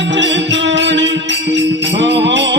हा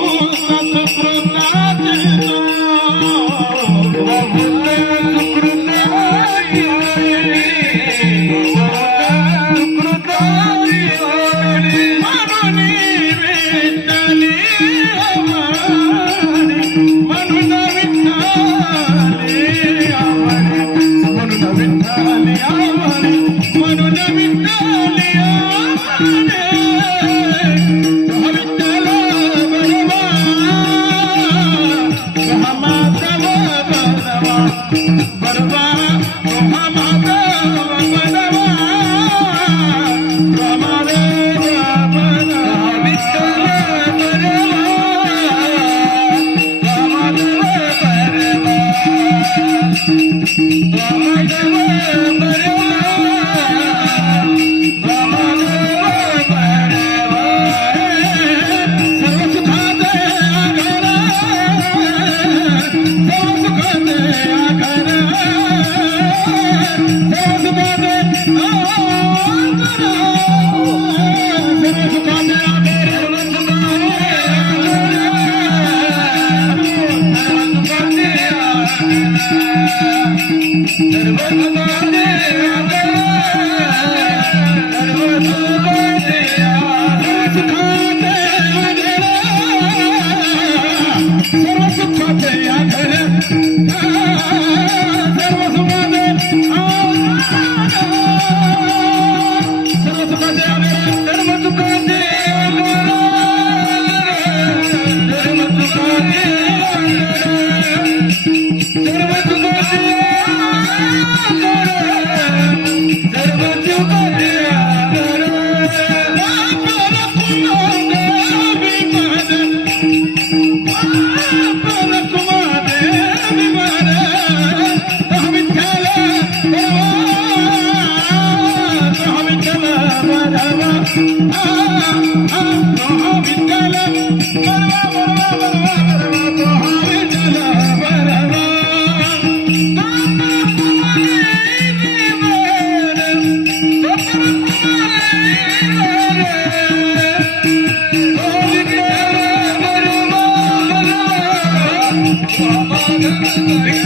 我的爱。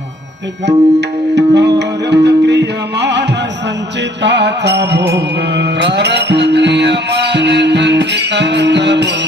गौरव तो क्रिय मान संचिता का भोग गौरव क्रिय मान संचिता का भोग